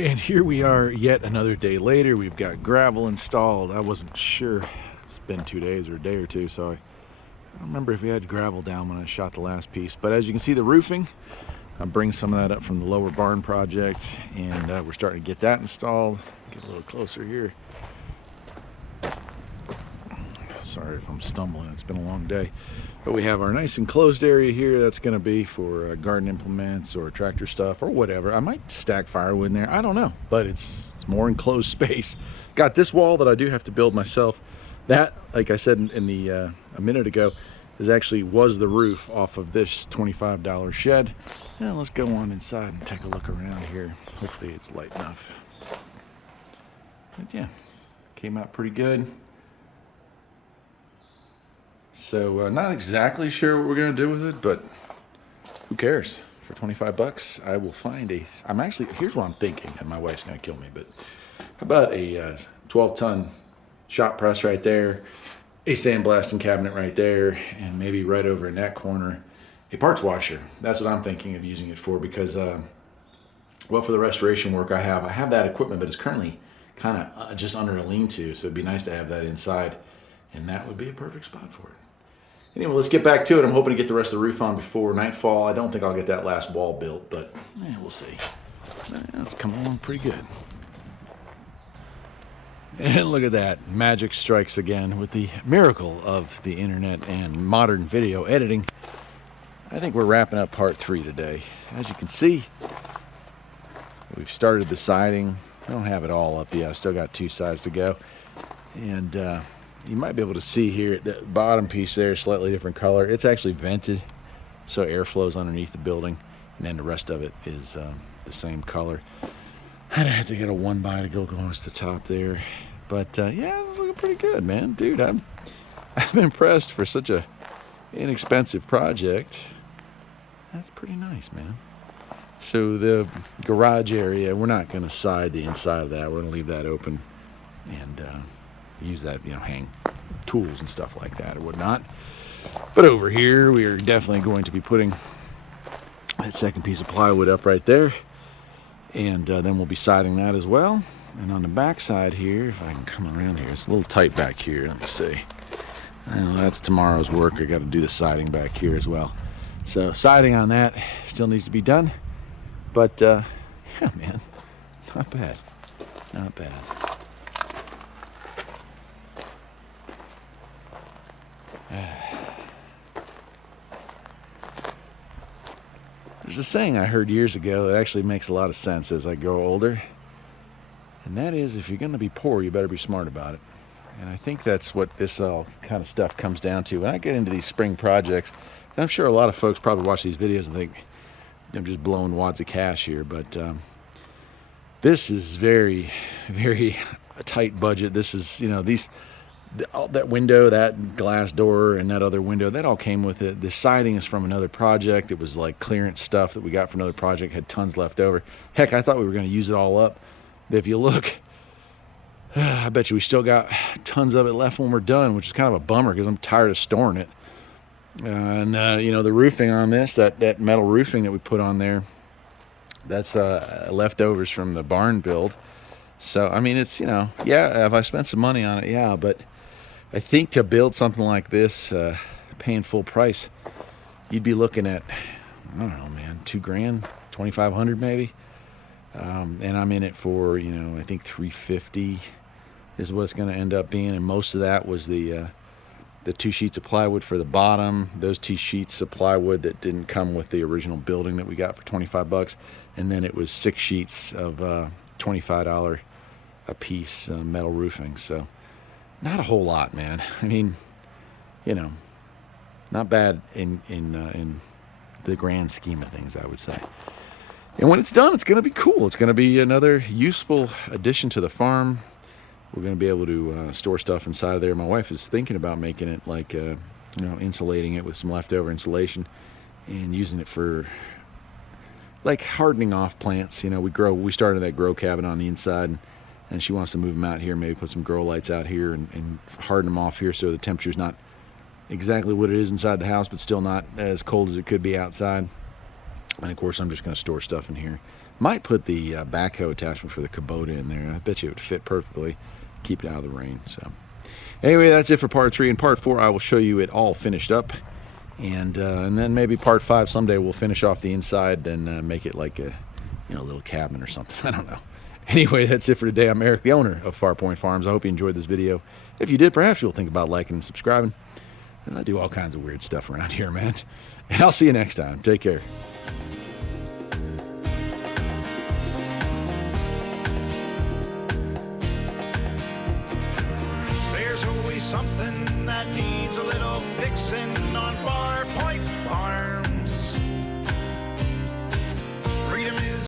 And here we are yet another day later. We've got gravel installed. I wasn't sure. It's been 2 days or a day or two, so I don't remember if we had gravel down when I shot the last piece. But as you can see, the roofing, I bring some of that up from the lower barn project, and we're starting to get that installed. Get a little closer here. Sorry if I'm stumbling, it's been a long day. But we have our nice enclosed area here. That's going to be for garden implements or tractor stuff or whatever. I might stack firewood in there, I don't know, but it's more enclosed space. Got this wall that I do have to build myself. That, like I said in the a minute ago, was the roof off of this $25 shed. Now let's go on inside and take a look around here. Hopefully it's light enough. But yeah, came out pretty good. So not exactly sure what we're gonna do with it, but who cares? For 25 bucks, I will find here's what I'm thinking, and my wife's gonna kill me, but how about a 12-ton shop press right there, a sandblasting cabinet right there, and maybe right over in that corner, a parts washer. That's what I'm thinking of using it for, because well, for the restoration work I have that equipment, but it's currently kind of just under a lean-to, so it'd be nice to have that inside, and that would be a perfect spot for it. Anyway, let's get back to it. I'm hoping to get the rest of the roof on before nightfall. I don't think I'll get that last wall built, but we'll see. It's coming along pretty good. And look at that. Magic strikes again with the miracle of the internet and modern video editing. I think we're wrapping up part 3 today. As you can see, we've started the siding. I don't have it all up yet. I still got 2 sides to go. And you might be able to see here at the bottom piece there, slightly different color. It's actually vented, so air flows underneath the building, and then the rest of it is the same color. I'd have to get a 1x to go across the top there, but yeah, it's looking pretty good, man. Dude, I'm impressed for such a inexpensive project. That's pretty nice, man. So the garage area, we're not going to side the inside of that. We're going to leave that open and use that, hang tools and stuff like that or whatnot. But over here, we are definitely going to be putting that second piece of plywood up right there, and then we'll be siding that as well. And on the back side here, if I can come around here, it's a little tight back here. Let me see. Well, that's tomorrow's work. I got to do the siding back here as well. So siding on that still needs to be done, but yeah, man, not bad, not bad. There's a saying I heard years ago that actually makes a lot of sense as I grow older, and that is, if you're going to be poor, you better be smart about it. And I think that's what this all kind of stuff comes down to. When I get into these spring projects, and I'm sure a lot of folks probably watch these videos and think I'm just blowing wads of cash here, but this is very, very a tight budget. This is, that window, that glass door, and that other window, that all came with it. The siding is from another project. It was like clearance stuff that we got from another project, had tons left over. Heck, I thought we were going to use it all up. If you look, I bet you we still got tons of it left when we're done, which is kind of a bummer because I'm tired of storing it. And the roofing on this, that metal roofing that we put on there, that's leftovers from the barn build. So, I mean, it's, yeah, have I spent some money on it? Yeah, but I think to build something like this, paying full price, you'd be looking at, I don't know, man, $2,000, $2,500 maybe. And I'm in it for, I think $350 is what it's going to end up being. And most of that was the 2 sheets of plywood for the bottom, those 2 sheets of plywood that didn't come with the original building that we got for 25 bucks. And then it was 6 sheets of $25 a piece metal roofing. So not a whole lot, man. I mean, not bad in the grand scheme of things, I would say. And when it's done, it's going to be cool. It's going to be another useful addition to the farm. We're going to be able to store stuff inside of there. My wife is thinking about making it like, insulating it with some leftover insulation and using it for like hardening off plants. We started that grow cabin on the inside, and she wants to move them out here, maybe put some grow lights out here and harden them off here so the temperature's not exactly what it is inside the house, but still not as cold as it could be outside. And of course, I'm just going to store stuff in here Might put the backhoe attachment for the Kubota in there. I bet you it would fit perfectly, keep it out of the rain. So anyway, that's it for part 3. In part 4, I will show you it all finished up, and then maybe part 5 someday we'll finish off the inside and make it like a little cabin or something. I don't know. Anyway, that's it for today. I'm Eric, the owner of Farpoint Farms. I hope you enjoyed this video. If you did, perhaps you'll think about liking and subscribing. I do all kinds of weird stuff around here, man. And I'll see you next time. Take care. There's always something that needs a little fixing on farm.